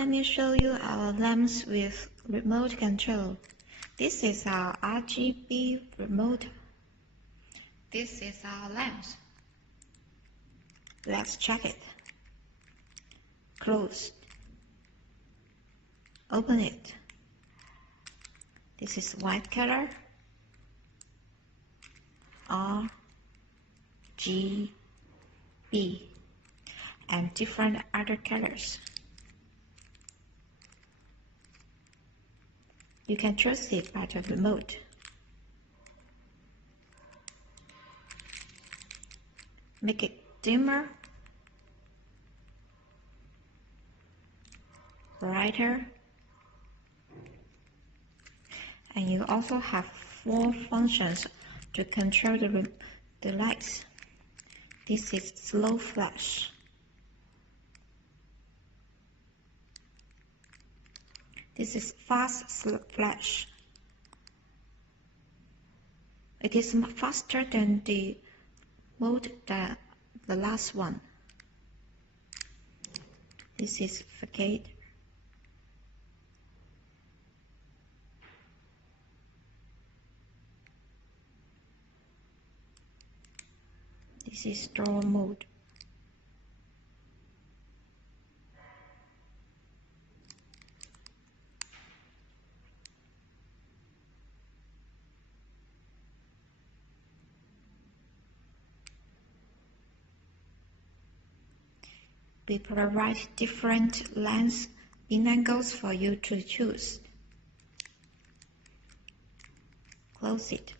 let me show you our lamps with remote control. This is our RGB remote. This is our lamps. Let's check it. Closed. Open it. This is white color. RGB and different other colors. You can choose it by the remote. Make it dimmer, brighter, and you also have 4 functions to control the lights. This is slow flash. This is fast flash. It is faster than the mode that the last one. This is facade. This is draw mode. We provide different lens in angles for you to choose. Close it.